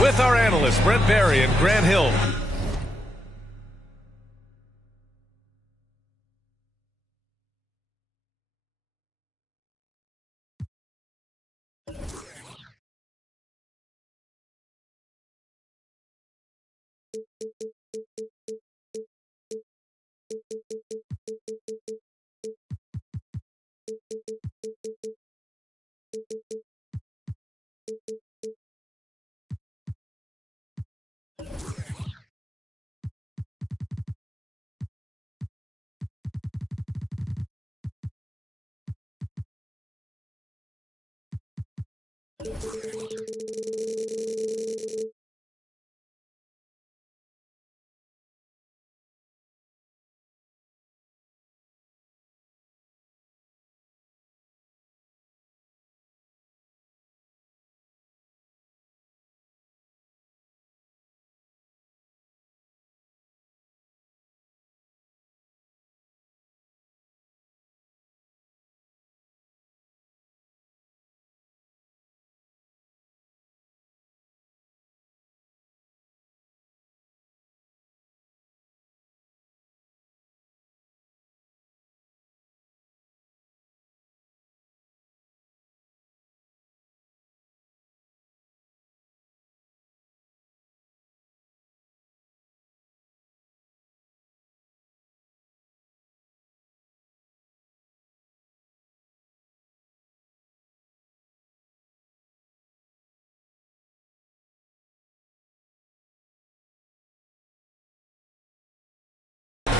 With our analysts, Brent Barry and Grant Hill.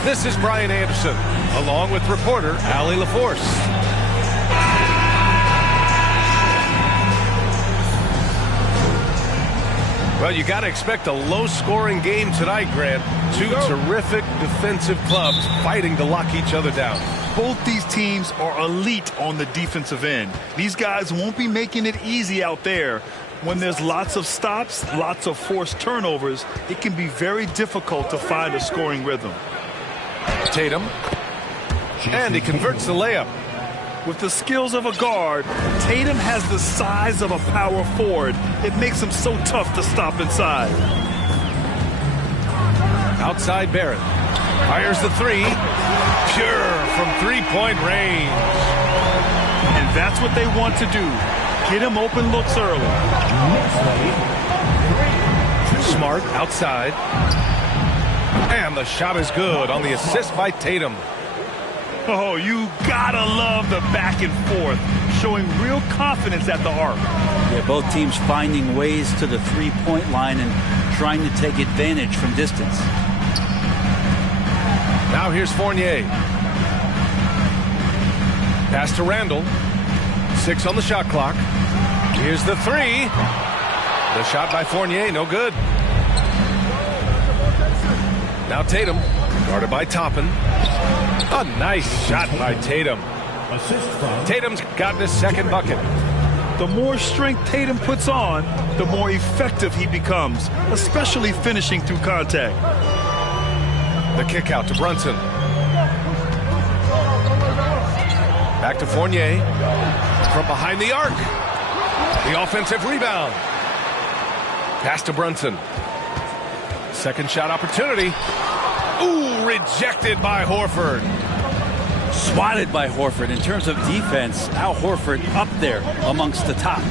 This is Brian Anderson, along with reporter Allie LaForce. Well, you got to expect a low-scoring game tonight, Grant. Two terrific defensive clubs fighting to lock each other down. Both these teams are elite on the defensive end. These guys won't be making it easy out there. When there's lots of stops, lots of forced turnovers, it can be very difficult to find a scoring rhythm. Tatum, and he converts the layup. With the skills of a guard, Tatum has the size of a power forward. It makes him so tough to stop inside. Outside Barrett. Fires the three. Pure from three-point range. And that's what they want to do. Get him open looks early. Smart outside. And the shot is good on the assist by Tatum. Oh, you gotta love the back and forth, showing real confidence at the arc. Yeah, both teams finding ways to the three-point line and trying to take advantage from distance. Now here's Fournier. Pass to Randall. 6 on the shot clock. Here's the three. The shot by Fournier, no good. Now Tatum, guarded by Toppin. A nice shot by Tatum. Tatum's gotten his second bucket. The more strength Tatum puts on, the more effective he becomes, especially finishing through contact. The kick out to Brunson. Back to Fournier. From behind the arc. The offensive rebound. Pass to Brunson. Second shot opportunity. Ooh, rejected by Horford. Swatted by Horford. In terms of defense, Al Horford up there amongst the top.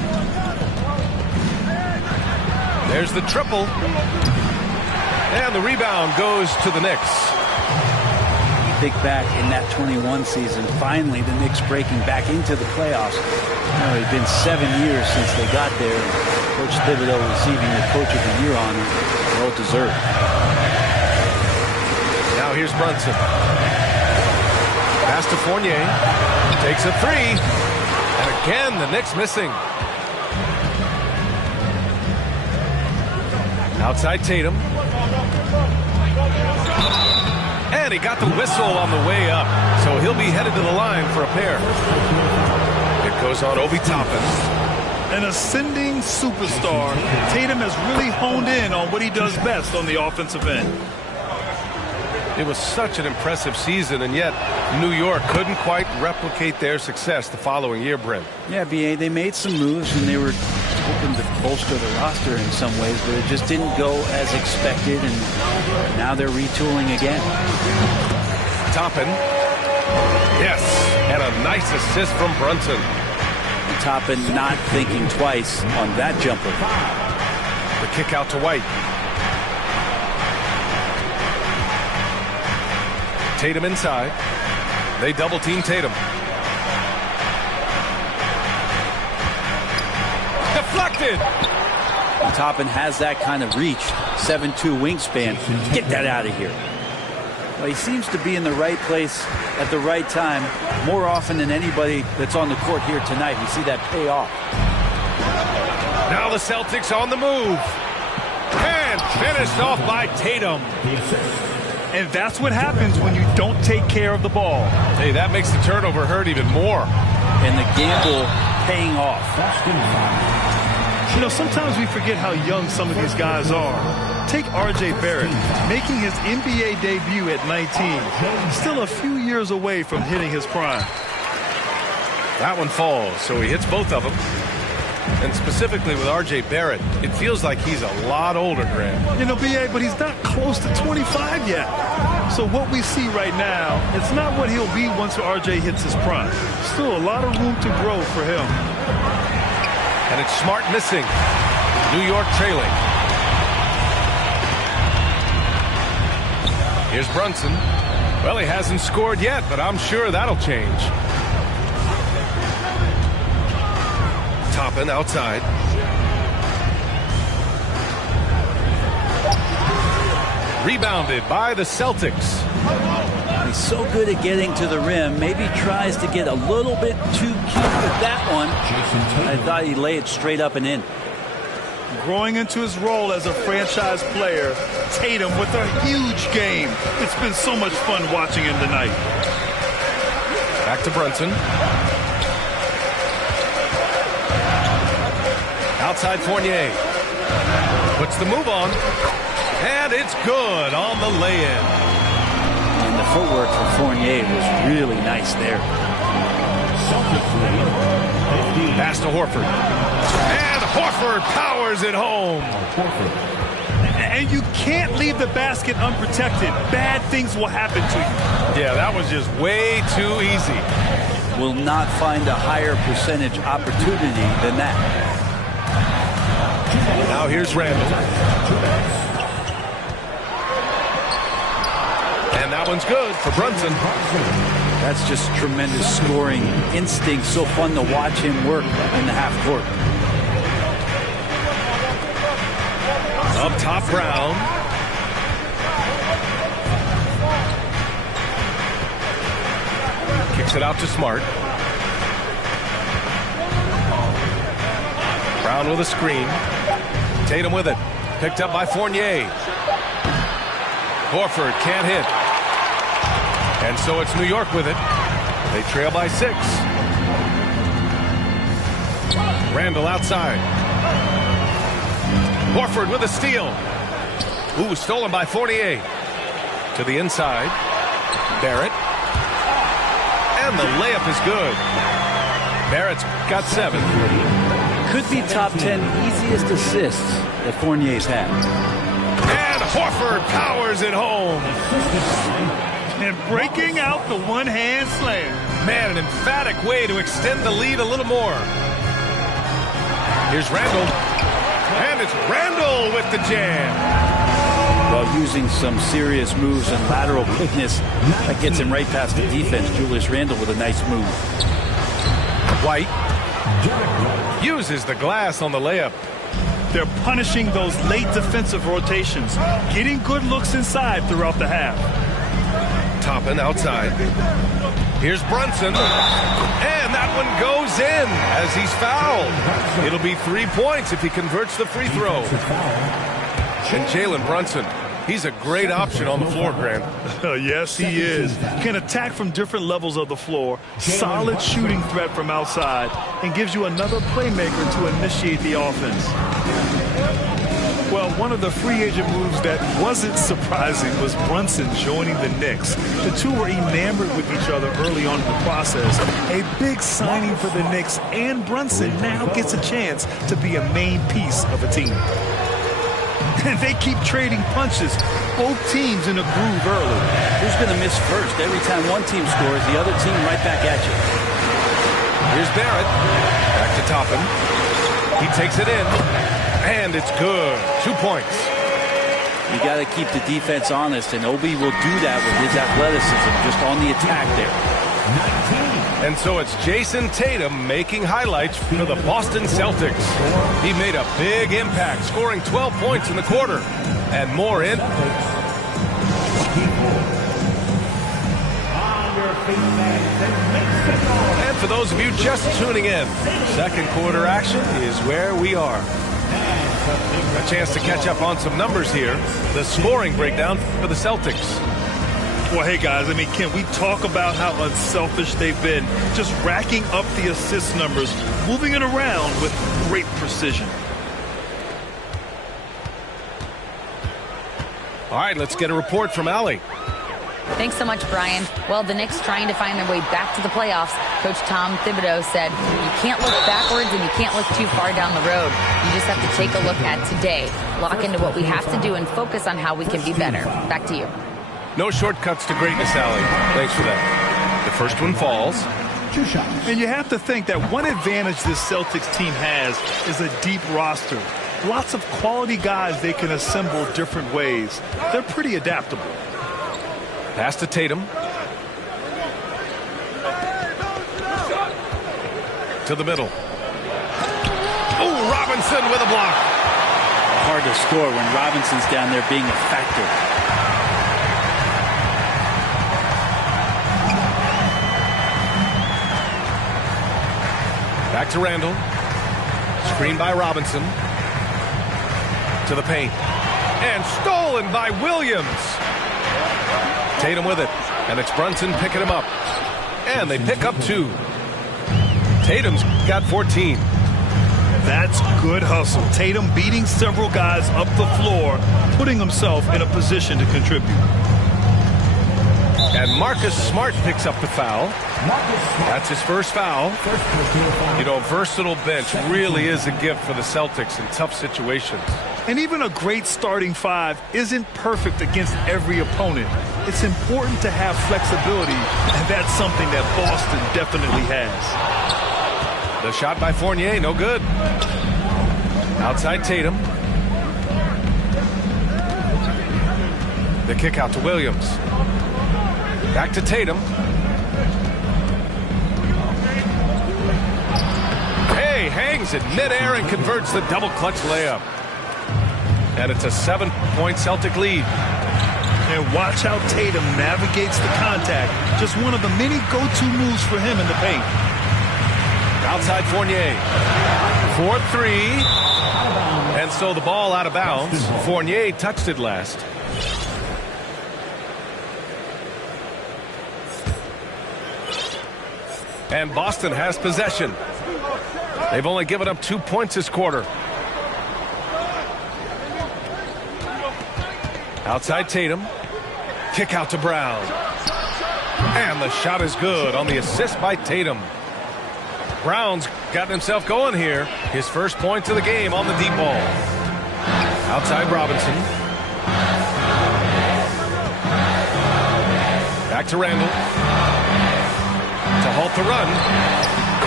There's the triple. And the rebound goes to the Knicks. Think back in that 21 season, finally the Knicks breaking back into the playoffs. It had been 7 years since they got there. Coach Thibodeau receiving the Coach of the Year honor. Well deserved. Now here's Brunson. Pass to Fournier. Takes a three. And again, the Knicks missing. Outside Tatum. And he got the whistle on the way up. So he'll be headed to the line for a pair. It goes on Obi Toppin. An ascending superstar, Tatum has really honed in on what he does best on the offensive end. It was such an impressive season, and yet New York couldn't quite replicate their success the following year, Brent. Yeah, B.A., they made some moves, and they were hoping to bolster the roster in some ways, but it just didn't go as expected, and now they're retooling again. Toppin. Yes, and a nice assist from Brunson. Toppin not thinking twice on that jumper. The kick out to White. Tatum inside. They double team Tatum. Deflected. Toppin has that kind of reach. 7'2" wingspan. Get that out of here. Well, he seems to be in the right place at the right time more often than anybody that's on the court here tonight. We see that pay off. Now the Celtics on the move. And finished off by Tatum. And that's what happens when you don't take care of the ball. Hey, that makes the turnover hurt even more. And the gamble paying off. You know, sometimes we forget how young some of these guys are. Take R.J. Barrett, making his NBA debut at 19. Still a few years away from hitting his prime. That one falls, so he hits both of them. And specifically with R.J. Barrett, it feels like he's a lot older, Grant. You know, B.A., but he's not close to 25 yet. So what we see right now, it's not what he'll be once R.J. hits his prime. Still a lot of room to grow for him. And it's Smart missing. New York trailing. Here's Brunson. Well, he hasn't scored yet, but I'm sure that'll change. Toppin outside. Rebounded by the Celtics. He's so good at getting to the rim. Maybe tries to get a little bit too cute with that one. I thought he'd lay it straight up and in. Growing into his role as a franchise player, Tatum with a huge game. It's been so much fun watching him tonight. Back to Brunson. Outside Fournier. Puts the move on. And it's good on the lay-in. And the footwork for Fournier was really nice there. Pass to Horford. And Horford powers it home. And you can't leave the basket unprotected. Bad things will happen to you. Yeah, that was just way too easy. Will not find a higher percentage opportunity than that. Now here's Randall. And that one's good for Brunson. That's just tremendous scoring instinct. So fun to watch him work in the half court. Up top, Brown. Kicks it out to Smart. Brown with a screen. Tatum with it. Picked up by Fournier. Horford can't hit. And so it's New York with it. They trail by 6. Randall outside. Horford with a steal. Ooh, stolen by Fournier. To the inside. Barrett. And the layup is good. Barrett's got 7. Could be top 10 easiest assists that Fournier's had. And Horford powers it home. And breaking out the one-hand slam. Man, an emphatic way to extend the lead a little more. Here's Randall. And it's Randall with the jam. Well, using some serious moves and lateral quickness, that gets him right past the defense. Julius Randle with a nice move. White uses the glass on the layup. They're punishing those late defensive rotations, getting good looks inside throughout the half. Toppin outside. Here's Brunson. And that one goes in as he's fouled. It'll be 3 points if he converts the free throw. And Jalen Brunson, he's a great option on the floor, Grant. Yes, he is. Can attack from different levels of the floor. Solid shooting threat from outside. And gives you another playmaker to initiate the offense. Well, One of the free agent moves that wasn't surprising was Brunson joining the Knicks. The two were enamored with each other early on in the process. A big signing for the Knicks, and Brunson now gets a chance to be a main piece of a team. And they keep trading punches, both teams in a groove early. Who's going to miss first? Every time one team scores, the other team right back at you. Here's Barrett. Back to Toppin. He takes it in. And it's good. 2 points. You got to keep the defense honest, and Obi will do that with his athleticism, just on the attack there. And so it's Jason Tatum making highlights for the Boston Celtics. He made a big impact, scoring 12 points in the quarter. And more in. And for those of you just tuning in, second quarter action is where we are. A chance to catch up on some numbers here. The scoring breakdown for the Celtics. Well, hey, guys, I mean, Ken, we talk about how unselfish they've been, just racking up the assist numbers, moving it around with great precision. All right, let's get a report from Allie. Thanks so much, Brian. Well, the Knicks trying to find their way back to the playoffs. Coach Tom Thibodeau said, you can't look backwards and you can't look too far down the road. You just have to take a look at today, lock into what we have to do, and focus on how we can be better. Back to you. No shortcuts to greatness, Allie. Thanks for that. The first one falls. And you have to think that one advantage this Celtics team has is a deep roster. Lots of quality guys they can assemble different ways. They're pretty adaptable. Pass to Tatum. To the middle. Oh, Robinson with a block. Hard to score when Robinson's down there being a factor. Back to Randall. Screen by Robinson. To the paint. And stolen by Williams. Tatum with it. And it's Brunson picking him up. And they pick up 2. Tatum's got 14. That's good hustle. Tatum beating several guys up the floor, putting himself in a position to contribute. And Marcus Smart picks up the foul. That's his first foul. You know, a versatile bench really is a gift for the Celtics in tough situations. And even a great starting five isn't perfect against every opponent. It's important to have flexibility, and that's something that Boston definitely has. The shot by Fournier, no good. Outside Tatum. The kick out to Williams. Back to Tatum. Hey, hangs in midair and converts the double clutch layup. And it's a 7-point Celtic lead. And watch how Tatum navigates the contact. Just one of the many go-to moves for him in the paint. Outside Fournier. 4-3. And so the ball out of bounds. Fournier touched it last. And Boston has possession. They've only given up 2 points this quarter. Outside Tatum. Kick out to Brown. And the shot is good on the assist by Tatum. Brown's gotten himself going here. His first points of the game on the deep ball. Outside Robinson. Back to Randall. To halt the run.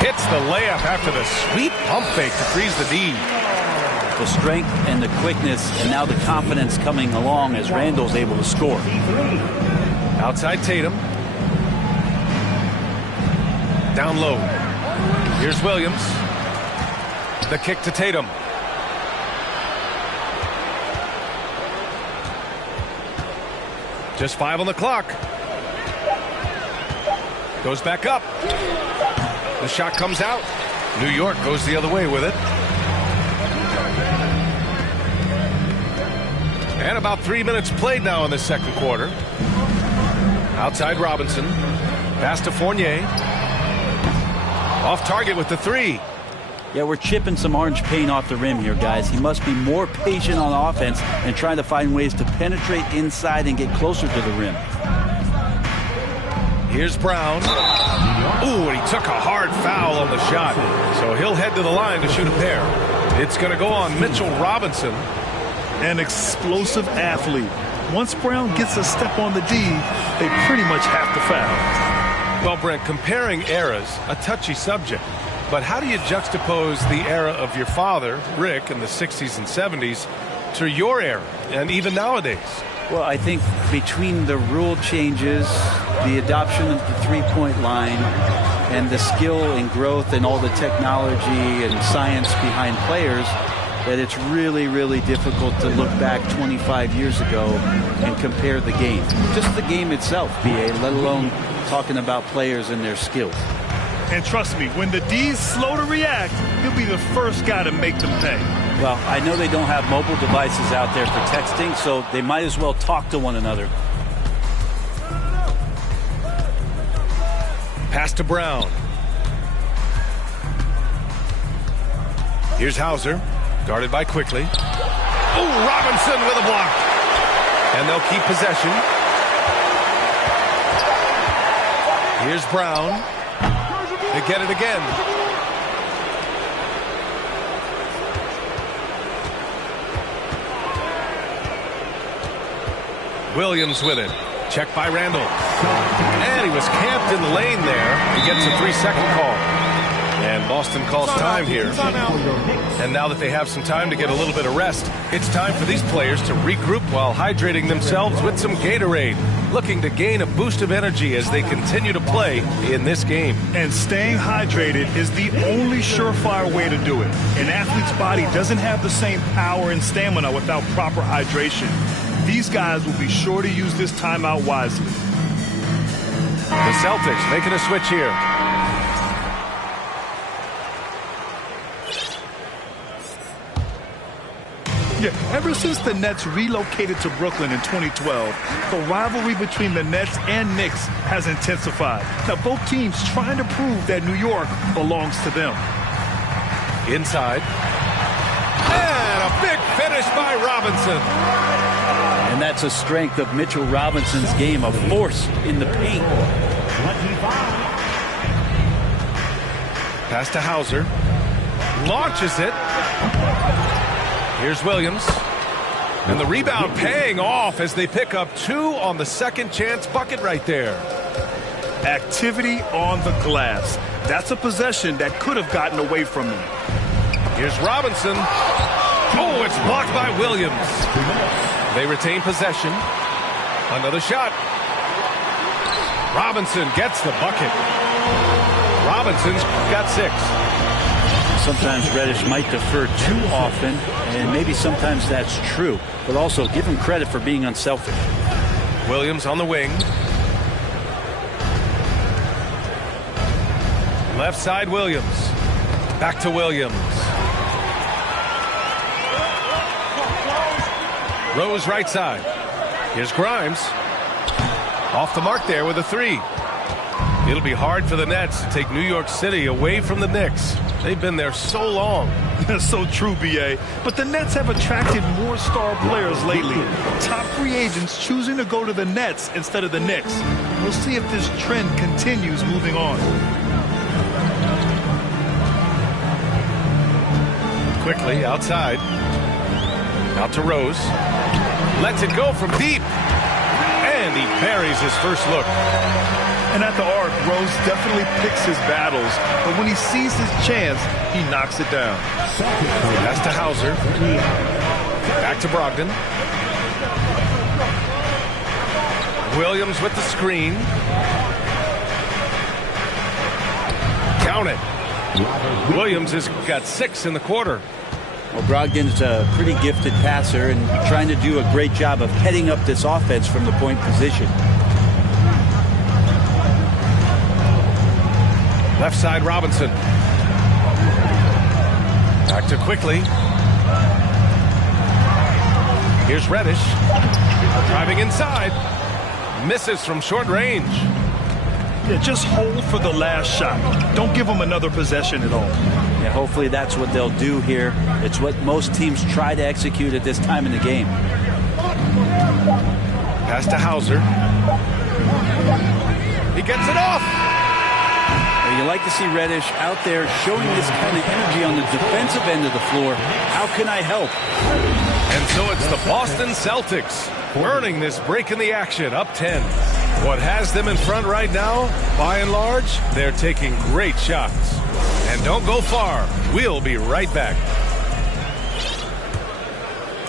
Hits the layup after the sweet pump fake to freeze the D. The strength and the quickness, and now the confidence coming along as Randall's able to score. Outside Tatum. Down low. Here's Williams. The kick to Tatum. Just 5 on the clock. Goes back up. The shot comes out. New York goes the other way with it. And about 3 minutes played now in the second quarter. Outside Robinson. Pass to Fournier. Off target with the 3. Yeah, we're chipping some orange paint off the rim here, guys. He must be more patient on offense and trying to find ways to penetrate inside and get closer to the rim. Here's Brown. Ooh, and he took a hard foul on the shot. So he'll head to the line to shoot a pair. It's going to go on Mitchell Robinson. An explosive athlete. Once Brown gets a step on the D, they pretty much have to foul. Well, Brent, comparing eras, a touchy subject. But how do you juxtapose the era of your father, Rick, in the 60s and 70s to your era and even nowadays? Well, I think between the rule changes, the adoption of the three-point line, and the skill and growth and all the technology and science behind players, that it's really, really difficult to look back 25 years ago and compare the game. Just the game itself, B.A., let alone talking about players and their skills. And trust me, when the D's slow to react, he'll be the first guy to make them pay. Well, I know they don't have mobile devices out there for texting, so they might as well talk to one another. Pass to Brown. Here's Hauser, guarded by Quickly. Oh, Robinson with a block. And they'll keep possession. Here's Brown. They get it again. Williams with it. Checked by Randall. And he was camped in the lane there. He gets a 3-second call. And Boston calls time here. And now that they have some time to get a little bit of rest, it's time for these players to regroup while hydrating themselves with some Gatorade, looking to gain a boost of energy as they continue to play in this game. And staying hydrated is the only surefire way to do it. An athlete's body doesn't have the same power and stamina without proper hydration. These guys will be sure to use this timeout wisely. The Celtics making a switch here. Yeah, ever since the Nets relocated to Brooklyn in 2012, the rivalry between the Nets and Knicks has intensified. Now, both teams trying to prove that New York belongs to them. Inside. And a big finish by Robinson. And that's a strength of Mitchell Robinson's game, a force in the paint. Pass to Hauser. Launches it. Here's Williams. And the rebound paying off as they pick up 2 on the second chance bucket right there. Activity on the glass. That's a possession that could have gotten away from them. Here's Robinson. Oh, it's blocked by Williams. They retain possession. Another shot. Robinson gets the bucket. Robinson's got 6. Sometimes Reddish might defer too often, and maybe sometimes that's true. But also, give him credit for being unselfish. Williams on the wing. Left side, Williams. Back to Williams. Rose right side. Here's Grimes. Off the mark there with a 3. It'll be hard for the Nets to take New York City away from the Knicks. They've been there so long. That's so true, B.A. But the Nets have attracted more star players lately. Top free agents choosing to go to the Nets instead of the Knicks. We'll see if this trend continues moving on. Quickly outside. Out to Rose. Lets it go from deep. And he buries his first look. And at the arc, Rose definitely picks his battles, but when he sees his chance, he knocks it down. Pass to Hauser. Back to Brogdon. Williams with the screen. Count it. Williams has got 6 in the quarter. Well, Brogdon's a pretty gifted passer and trying to do a great job of heading up this offense from the point position. Left side, Robinson. Back to Quickly. Here's Reddish. Driving inside. Misses from short range. Yeah, just hold for the last shot. Don't give him another possession at all. Yeah, hopefully that's what they'll do here. It's what most teams try to execute at this time in the game. Pass to Hauser. He gets it off. Well, you like to see Reddish out there showing this kind of energy on the defensive end of the floor. How can I help? And so it's the Boston Celtics earning this break in the action, up 10. What has them in front right now, by and large, they're taking great shots. And don't go far. We'll be right back.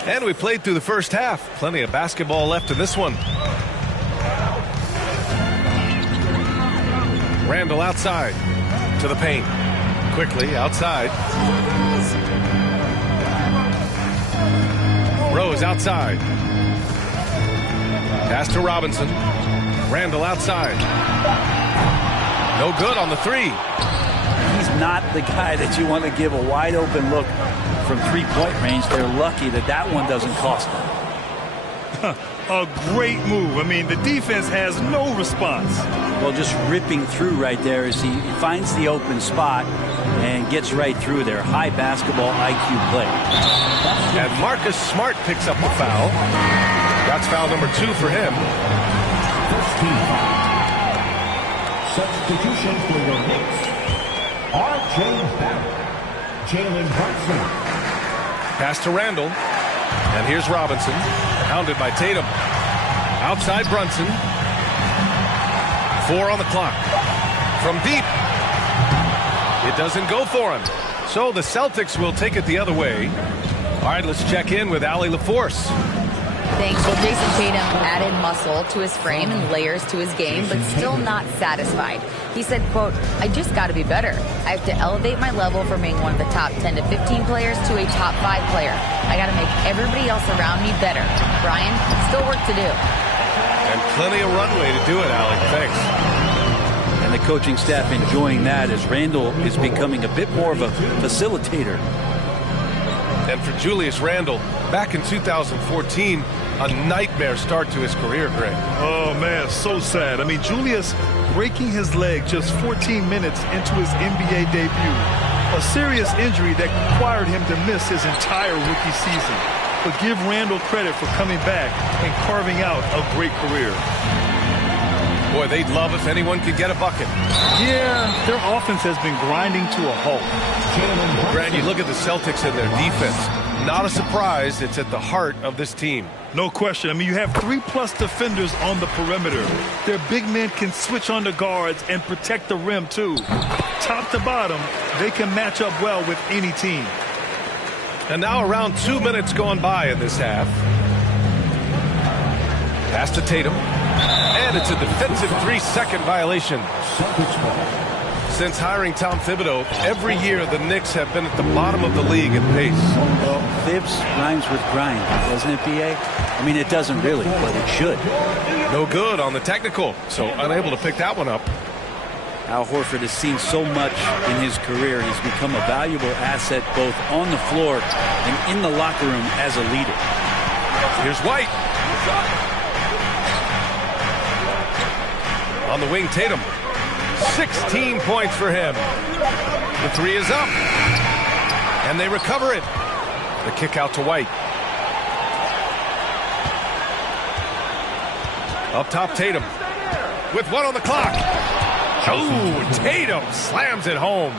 And we played through the first half. Plenty of basketball left in this one. Randall outside to the paint. Quickly outside. Rose outside. Pass to Robinson. Randall outside. No good on the three. He's not the guy that you want to give a wide open look from three-point range. They're lucky that that one doesn't cost them. A great move. I mean, the defense has no response. Well, just ripping through right there as he finds the open spot and gets right through there. High basketball IQ play. And Marcus Smart picks up the foul. That's foul number 2 for him. Substitution for the Knicks are James Barrett, Jalen Brunson. Pass to Randall. And here's Robinson. Pounded by Tatum. Outside Brunson. 4 on the clock. From deep. It doesn't go for him. So the Celtics will take it the other way. All right, let's check in with Allie LaForce. Thanks. Well, Jason Tatum added muscle to his frame and layers to his game, but still not satisfied. He said, quote, I just got to be better. I have to elevate my level from being one of the top 10 to 15 players to a top 5 player. I got to make everybody else around me better. Brian, still work to do. And plenty of runway to do it, Allie. Thanks. And the coaching staff enjoying that as Randall is becoming a bit more of a facilitator. And for Julius Randle, back in 2014, a nightmare start to his career, Greg. Oh, man, so sad. I mean, Julius breaking his leg just 14 minutes into his NBA debut. A serious injury that required him to miss his entire rookie season. But give Randall credit for coming back and carving out a great career. Boy, they'd love if anyone could get a bucket. Yeah, their offense has been grinding to a halt. Grant, you look at the Celtics and their defense. Not a surprise, it's at the heart of this team. No question. I mean, you have 3+ defenders on the perimeter. Their big men can switch on the guards and protect the rim, too. Top to bottom, they can match up well with any team. And now around 2 minutes gone by in this half. Pass to Tatum. And it's a defensive 3-second violation. Since hiring Tom Thibodeau, every year the Knicks have been at the bottom of the league in pace. Well, Thibs rhymes with grind, doesn't it, B.A.? I mean, it doesn't really, but it should. No good on the technical, so unable to pick that one up. Al Horford has seen so much in his career. He's become a valuable asset both on the floor and in the locker room as a leader. Here's White. On the wing, Tatum. 16 points for him. The three is up. And they recover it. The kick out to White. Up top, Tatum. With 1 on the clock. Oh, Tatum slams it home.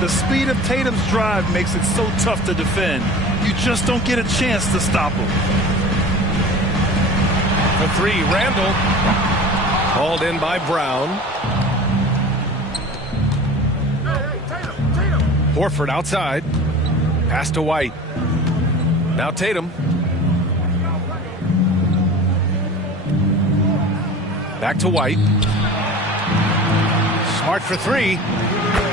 The speed of Tatum's drive makes it so tough to defend. You just don't get a chance to stop him. For 3, Randall. Hauled in by Brown. Horford outside. Pass to White. Now Tatum. Back to White. Smart for 3.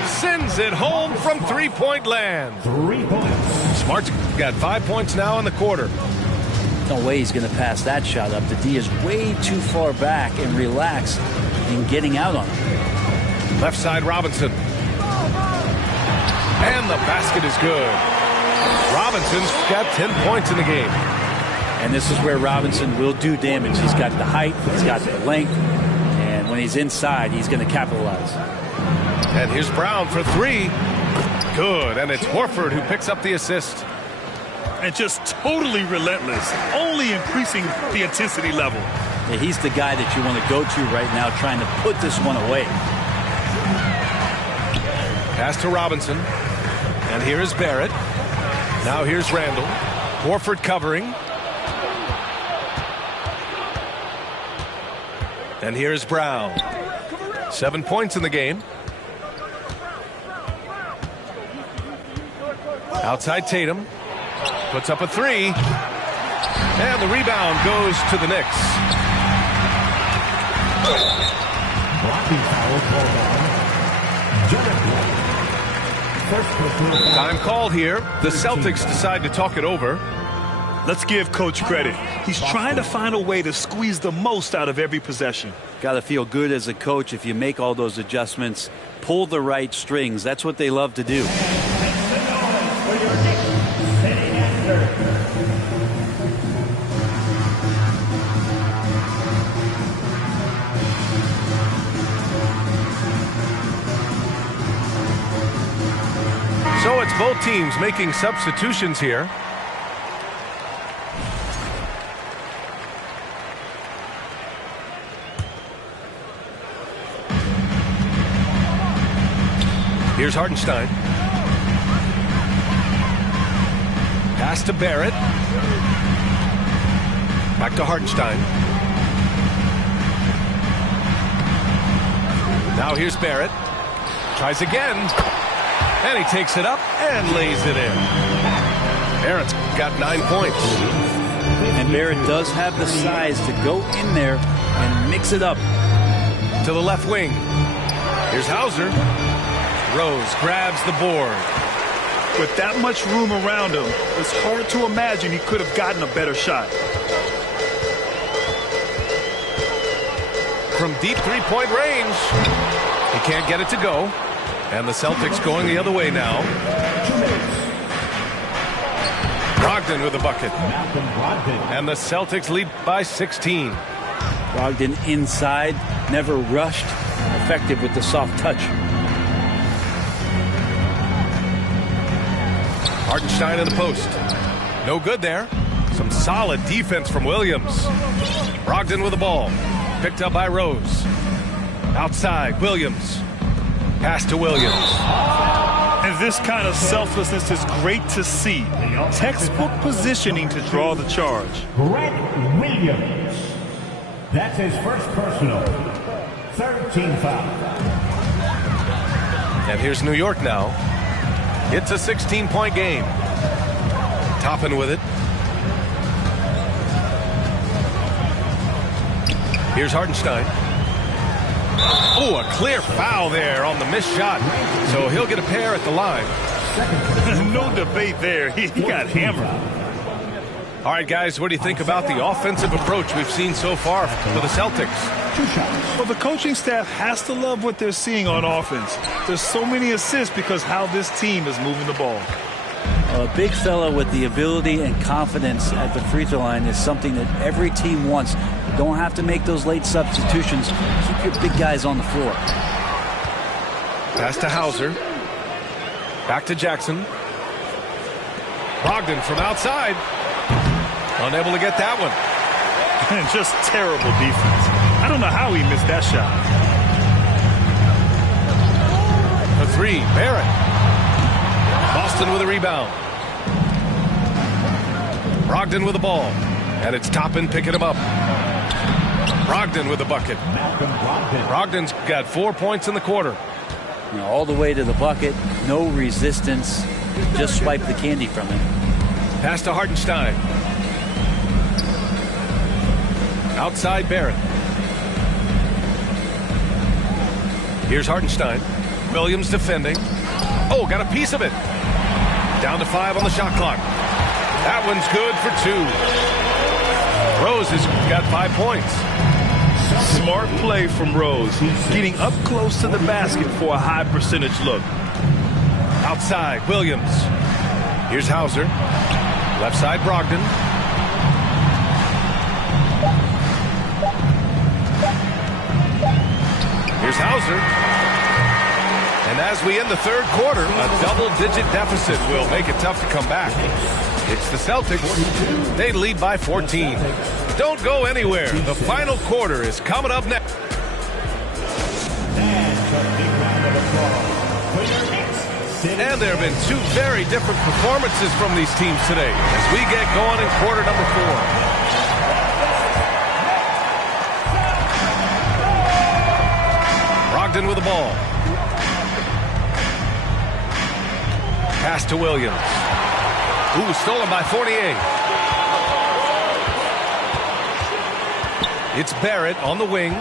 Sends it home from three-point land. 3 points. Smart's got 5 points now in the quarter. No way he's going to pass that shot up. The D is way too far back and relaxed in getting out on him. Left side, Robinson. And the basket is good. Robinson's got 10 points in the game. And this is where Robinson will do damage. He's got the height, he's got the length, and when he's inside, he's going to capitalize. And here's Brown for 3. Good, and it's Horford who picks up the assist. And just totally relentless, only increasing the intensity level. Yeah, he's the guy that you want to go to right now, trying to put this one away. Pass to Robinson. And here is Barrett. Now here's Randall. Horford covering. And here's Brown. 7 points in the game. Outside Tatum. Puts up a three. And the rebound goes to the Knicks. Blocking foul called on Derek White. First personal foul. Time called here. The Celtics decide to talk it over. Let's give Coach credit. He's trying to find a way to squeeze the most out of every possession. Got to feel good as a coach if you make all those adjustments, pull the right strings. That's what they love to do. So it's both teams making substitutions here. Here's Hartenstein. Pass to Barrett. Back to Hartenstein. Now here's Barrett. Tries again. And he takes it up and lays it in. Barrett's got 9 points. And Barrett does have the size to go in there and mix it up. To the left wing. Here's Hauser. Rose grabs the board. With that much room around him, it's hard to imagine he could have gotten a better shot. From deep three-point range. He can't get it to go. And the Celtics going the other way now. Brogdon with a bucket. And the Celtics lead by 16. Brogdon inside, never rushed, effective with the soft touch. Hartenstein in the post. No good there. Some solid defense from Williams. Brogdon with the ball. Picked up by Rose. Outside, Williams. Pass to Williams. And this kind of selflessness is great to see. Textbook positioning to draw the charge. Grant Williams. That's his first personal. 13 foul. And here's New York now. It's a 16-point game. Toppin with it. Here's Hartenstein. Oh, a clear foul there on the missed shot. So he'll get a pair at the line. No debate there. He got hammered. All right, guys, what do you think about the offensive approach we've seen so far for the Celtics? Well, the coaching staff has to love what they're seeing on offense. There's so many assists because how this team is moving the ball. A big fella with the ability and confidence at the free throw line is something that every team wants. You don't have to make those late substitutions. Keep your big guys on the floor. Pass to Hauser. Back to Jackson. Brogdon from outside. Unable to get that one. And just terrible defense. I don't know how he missed that shot. For three, Barrett. Boston with a rebound. Brogdon with the ball. And it's Toppin picking him up. Brogdon with the bucket. Brogdon's got 4 points in the quarter. You know, all the way to the bucket, no resistance. Just swipe the candy from him. Pass to Hartenstein. Outside Barrett. Here's Hartenstein. Williams defending. Oh, got a piece of it. Down to 5 on the shot clock. That one's good for 2. Rose has got 5 points. Smart play from Rose. Getting up close to the basket for a high percentage look. Outside, Williams. Here's Hauser. Left side, Brogdon. Here's Hauser. And as we end the third quarter, a double-digit deficit will make it tough to come back. It's the Celtics. They lead by 14. Don't go anywhere. The final quarter is coming up next. And there have been two very different performances from these teams today as we get going in quarter number 4. Brogdon with the ball. Pass to Williams. Ooh, stolen by Fournier. It's Barrett on the wing.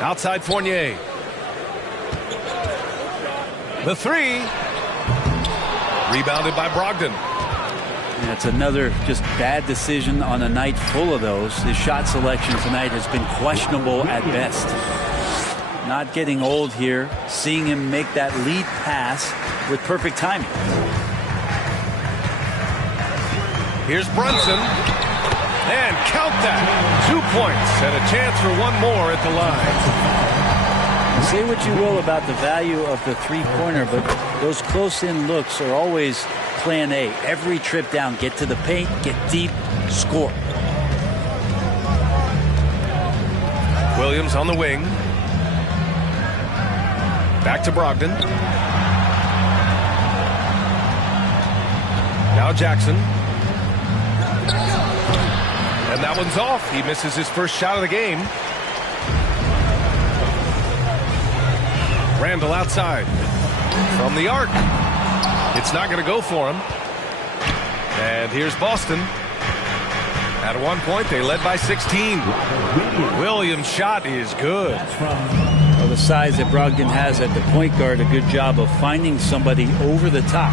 Outside Fournier. The three. Rebounded by Brogdon. That's another just bad decision on a night full of those. His shot selection tonight has been questionable at best. Not getting old here. Seeing him make that lead pass with perfect timing. Here's Brunson. And count that. 2 points and a chance for one more at the line. Say what you will about the value of the three-pointer, but those close-in looks are always plan A. Every trip down, get to the paint, get deep, score. Williams on the wing. Back to Brogdon. Now Jackson. And that one's off. He misses his first shot of the game. Randall outside. From the arc. It's not going to go for him. And here's Boston. At one point, they led by 16. Williams' shot is good. Well, the size that Brogdon has at the point guard, a good job of finding somebody over the top.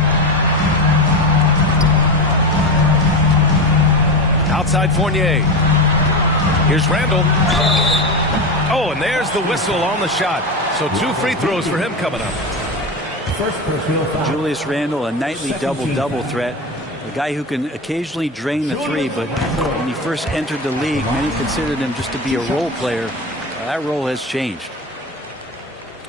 Outside Fournier. Here's Randall. Oh, and there's the whistle on the shot. So 2 free throws for him coming up. Julius Randle, a nightly double-double threat. A guy who can occasionally drain the three, but when he first entered the league, many considered him just to be a role player. That role has changed.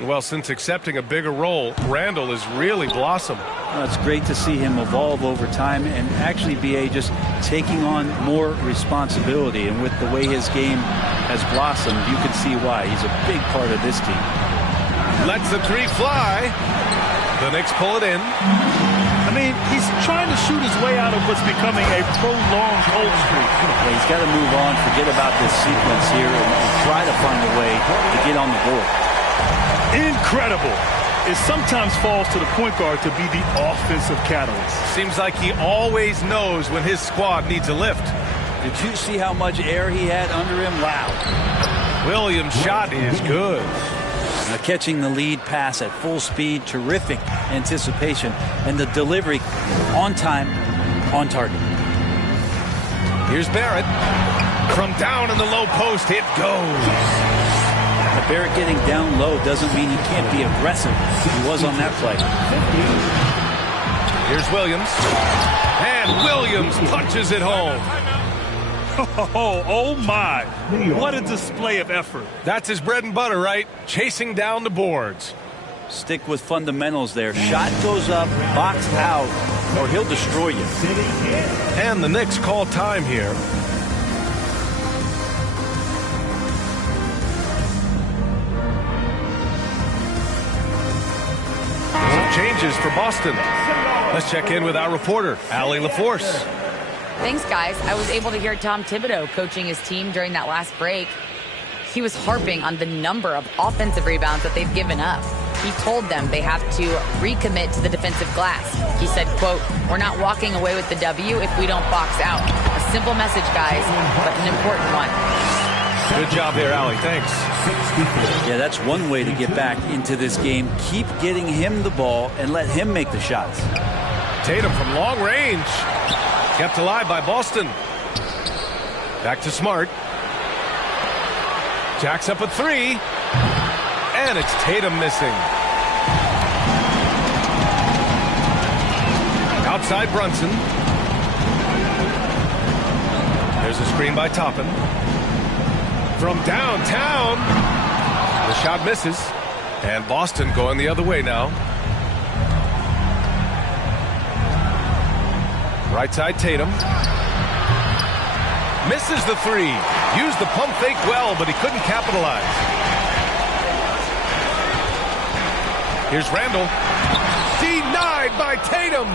Well, since accepting a bigger role, Randall has really blossomed. Well, it's great to see him evolve over time and actually be just taking on more responsibility. And with the way his game has blossomed, you can see why. He's a big part of this team. Lets the three fly. The Knicks pull it in. I mean, he's trying to shoot his way out of what's becoming a prolonged cold streak. Yeah, he's got to move on, forget about this sequence here, and try to find a way to get on the board. Incredible. It sometimes falls to the point guard to be the offensive catalyst. Seems like he always knows when his squad needs a lift. Did you see how much air he had under him? Wow. Williams' shot is good. Now catching the lead pass at full speed, terrific anticipation, and the delivery on time, on target. Here's Barrett. From down in the low post, it goes. Now Barrett getting down low doesn't mean he can't be aggressive. He was on that play. Here's Williams. And Williams punches it home. Oh my. What a display of effort. That's his bread and butter, right? Chasing down the boards. Stick with fundamentals there. Shot goes up, box out, or he'll destroy you. And the Knicks call time here. Some changes for Boston. Let's check in with our reporter, Allie LaForce. Thanks, guys. I was able to hear Tom Thibodeau coaching his team during that last break. He was harping on the number of offensive rebounds that they've given up. He told them they have to recommit to the defensive glass. He said, quote, "We're not walking away with the W if we don't box out." A simple message, guys, but an important one. Good job there, Allie. Thanks. Yeah, that's one way to get back into this game. Keep getting him the ball and let him make the shots. Tatum from long range. Kept alive by Boston. Back to Smart. Jacks up a three. And it's Tatum missing. Outside Brunson. There's a screen by Toppin. From downtown. The shot misses. And Boston going the other way now. Right side Tatum. Misses the three. Used the pump fake well, but he couldn't capitalize. Here's Randall. Denied by Tatum.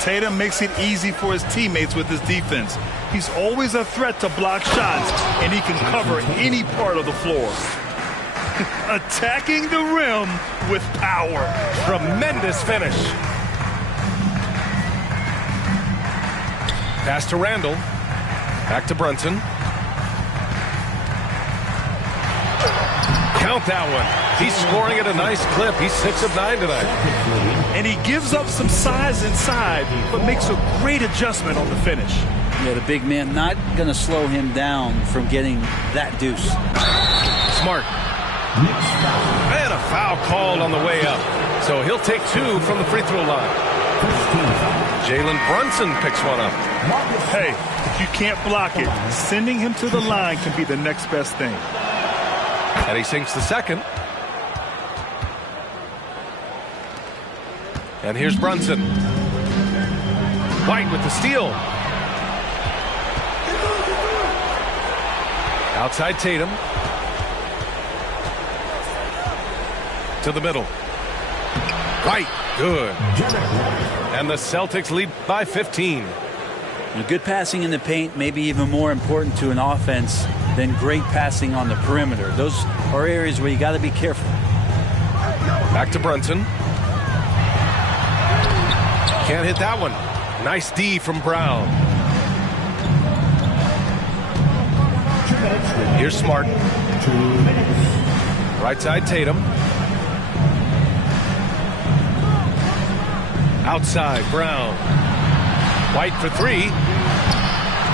Tatum makes it easy for his teammates with his defense. He's always a threat to block shots, and he can cover any part of the floor. Attacking the rim with power. Tremendous finish. Pass to Randall. Back to Brunson. Count that one. He's scoring at a nice clip. He's 6 of 9 tonight. And he gives up some size inside, but makes a great adjustment on the finish. Yeah, the big man not going to slow him down from getting that deuce. Smart. And a foul called on the way up. So he'll take 2 from the free throw line. Jalen Brunson picks one up. Hey, if you can't block it, sending him to the line can be the next best thing. And he sinks the second. And here's Brunson. White with the steal. Outside Tatum. To the middle. White. Good. And the Celtics lead by 15. Good passing in the paint may be even more important to an offense than great passing on the perimeter. Those are areas where you got to be careful. Back to Brunson. Can't hit that one. Nice D from Brown. Here's Smart. Right side Tatum. Outside Brown. White for 3.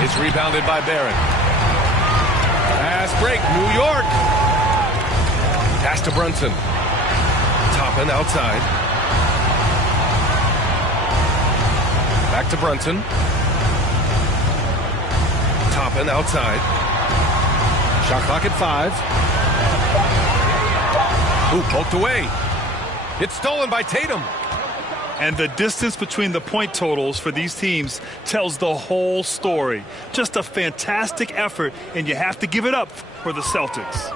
It's rebounded by Barrett. Pass break, New York. Pass to Brunson. Toppin outside. Back to Brunson. Toppin outside. Shot clock at 5. Ooh, poked away. It's stolen by Tatum. And the distance between the point totals for these teams tells the whole story. Just a fantastic effort, and you have to give it up for the Celtics.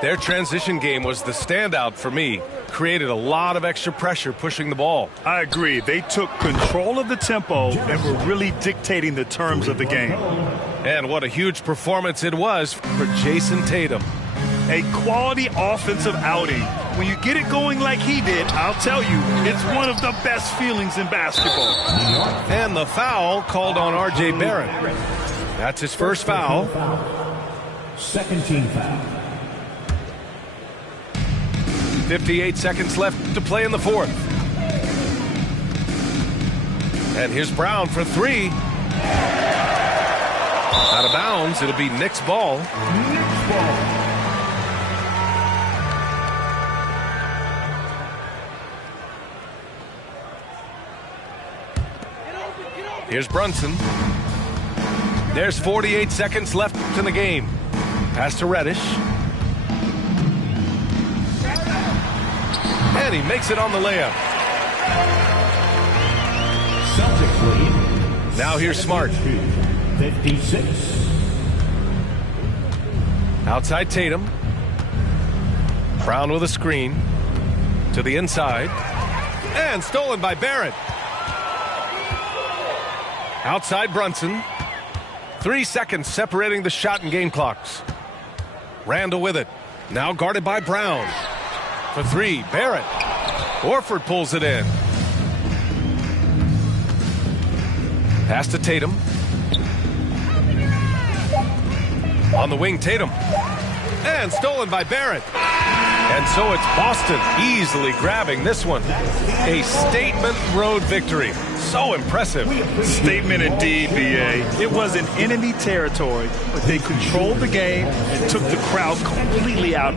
Their transition game was the standout for me. Created a lot of extra pressure pushing the ball. I agree. They took control of the tempo and were really dictating the terms of the game. And what a huge performance it was for Jason Tatum. A quality offensive outing. When you get it going like he did, I'll tell you, it's one of the best feelings in basketball. And the foul called on R.J. Barrett. That's his first foul. Second team foul. 58 seconds left to play in the fourth. And here's Brown for 3. Out of bounds. It'll be Knicks ball. Knicks ball. Here's Brunson. There's 48 seconds left in the game. Pass to Reddish. And he makes it on the layup. Celtics lead. Now here's Smart. 56. Outside Tatum. Brown with a screen. To the inside. And stolen by Barrett. Outside Brunson. 3 seconds separating the shot and game clocks. Randall with it. Now guarded by Brown. For 3, Barrett. Horford pulls it in. Pass to Tatum. On the wing, Tatum. And stolen by Barrett. And so it's Boston easily grabbing this one. A statement road victory. So impressive. Statement indeed, B.A. It was in enemy territory, but they controlled the game and took the crowd completely out.